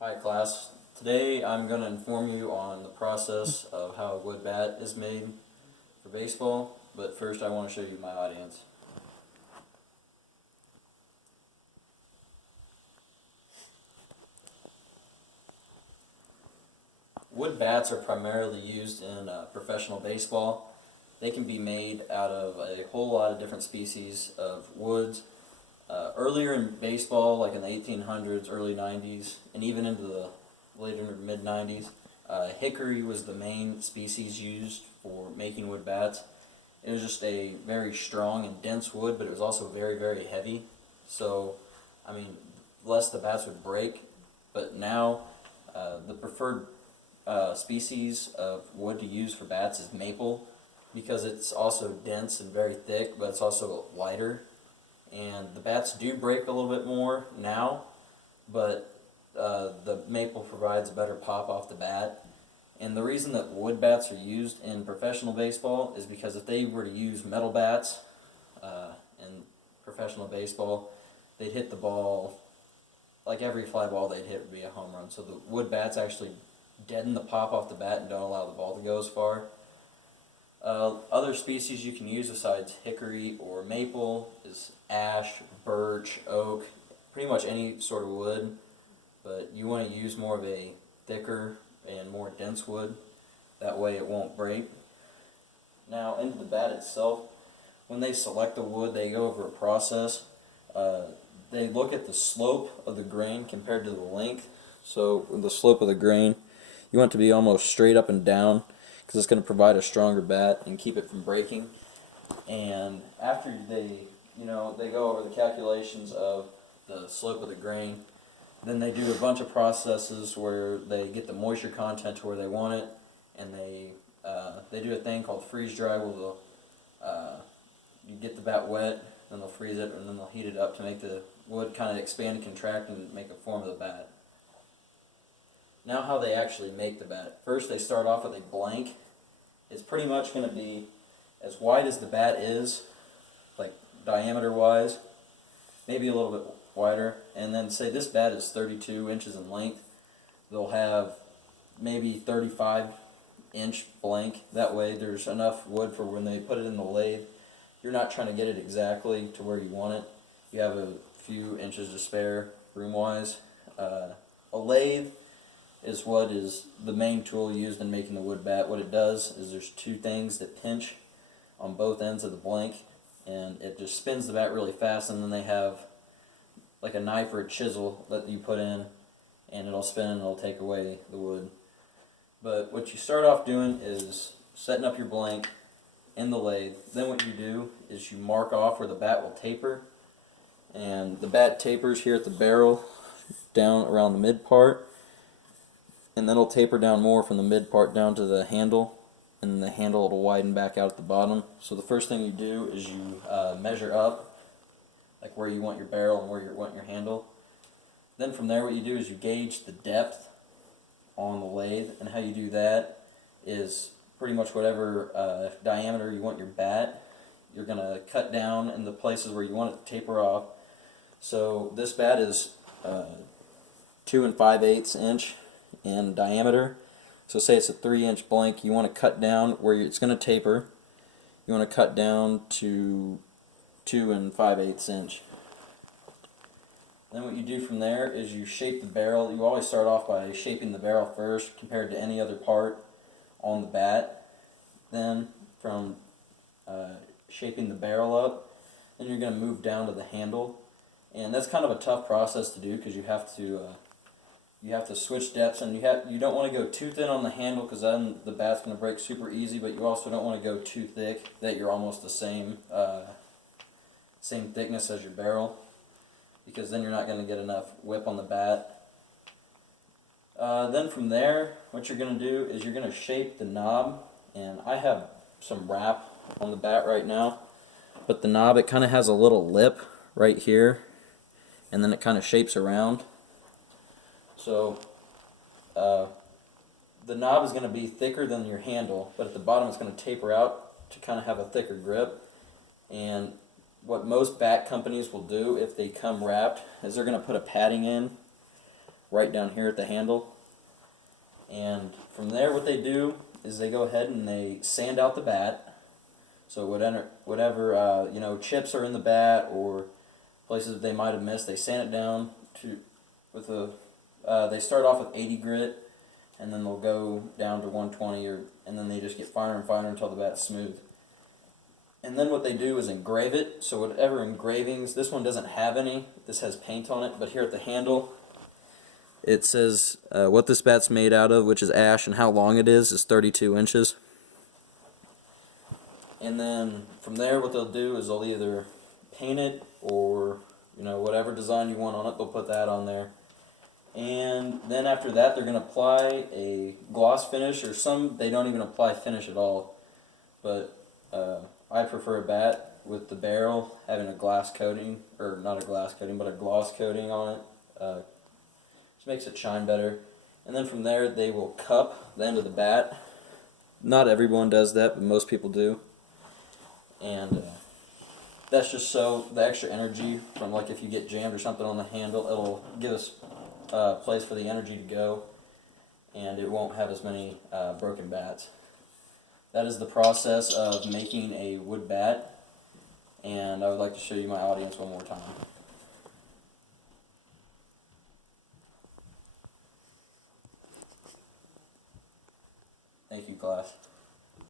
Hi class. Today I'm going to inform you on the process of how a wood bat is made for baseball, but first I want to show you my audience. Wood bats are primarily used in professional baseball. They can be made out of a whole lot of different species of woods. Earlier in baseball, like in the 1800s, early 90s, and even into the later mid 90s, hickory was the main species used for making wood bats. It was just a very strong and dense wood, but it was also very, very heavy. So, I mean, less the bats would break. But now, the preferred species of wood to use for bats is maple, because it's also dense and very thick, but it's also lighter. And the bats do break a little bit more now, but the maple provides a better pop off the bat. And the reason that wood bats are used in professional baseball is because if they were to use metal bats in professional baseball, they'd hit the ball, like every fly ball they'd hit would be a home run. So the wood bats actually deaden the pop off the bat and don't allow the ball to go as far. Other species you can use besides hickory or maple is ash, birch, oak, pretty much any sort of wood, but you want to use more of a thicker and more dense wood. That way it won't break. Now, into the bat itself, when they select the wood, they go over a process. They look at the slope of the grain compared to the length. So, the slope of the grain, you want it to be almost straight up and down, because it's going to provide a stronger bat and keep it from breaking. And after they go over the calculations of the slope of the grain, then they do a bunch of processes where they get the moisture content to where they want it, and they do a thing called freeze dry, where you get the bat wet, then they'll freeze it, and then they'll heat it up to make the wood kind of expand and contract and make a form of the bat. Now how they actually make the bat. First they start off with a blank. It's pretty much going to be as wide as the bat is, like diameter wise, maybe a little bit wider. And then say this bat is 32 inches in length. They'll have maybe 35-inch blank. That way there's enough wood for when they put it in the lathe. You're not trying to get it exactly to where you want it. You have a few inches to spare room-wise. A lathe is what is the main tool used in making the wood bat. What it does is there's two things that pinch on both ends of the blank, and it just spins the bat really fast, and then they have like a knife or a chisel that you put in, and it'll spin and it'll take away the wood. But what you start off doing is setting up your blank in the lathe. Then what you do is you mark off where the bat will taper, and the bat tapers here at the barrel down around the mid part, and then it'll taper down more from the mid part down to the handle, and the handle will widen back out at the bottom. So the first thing you do is you measure up, like where you want your barrel and where you want your handle. Then from there what you do is you gauge the depth on the lathe, and how you do that is pretty much whatever diameter you want your bat, you're going to cut down in the places where you want it to taper off. So this bat is 2 5/8 inch in diameter. So say it's a 3-inch blank, you want to cut down where it's going to taper. You want to cut down to 2 5/8 inch. Then what you do from there is you shape the barrel. You always start off by shaping the barrel first compared to any other part on the bat. Then from shaping the barrel up, then you're going to move down to the handle. And that's kind of a tough process to do, because you have to switch depths, and you don't want to go too thin on the handle, because then the bat's going to break super easy. But you also don't want to go too thick that you're almost the same thickness as your barrel, because then you're not going to get enough whip on the bat. Then from there, what you're going to do is you're going to shape the knob, and I have some wrap on the bat right now, but the knob, it kind of has a little lip right here, and then it kind of shapes around. So the knob is going to be thicker than your handle, but at the bottom it's going to taper out to kind of have a thicker grip. And what most bat companies will do if they come wrapped is they're going to put a padding in right down here at the handle. And from there, what they do is they go ahead and they sand out the bat. So whatever chips are in the bat or places that they might have missed, they sand it down with a. They start off with 80 grit, and then they'll go down to 120, and then they just get finer and finer until the bat's smooth. And then what they do is engrave it. So whatever engravings, this one doesn't have any. This has paint on it, but here at the handle, it says what this bat's made out of, which is ash, and how long it is 32 inches. And then from there, what they'll do is they'll either paint it or whatever design you want on it, they'll put that on there. And then after that, they're going to apply a gloss finish, or some they don't even apply finish at all. But I prefer a bat with the barrel having a glass coating, or not a glass coating, but a gloss coating on it. Just makes it shine better. And then from there, they will cup the end of the bat. Not everyone does that, but most people do. And that's just so the extra energy from, like, if you get jammed or something on the handle, it'll give us a place for the energy to go, and it won't have as many broken bats. That is the process of making a wood bat, and I would like to show you my audience one more time. Thank you, class.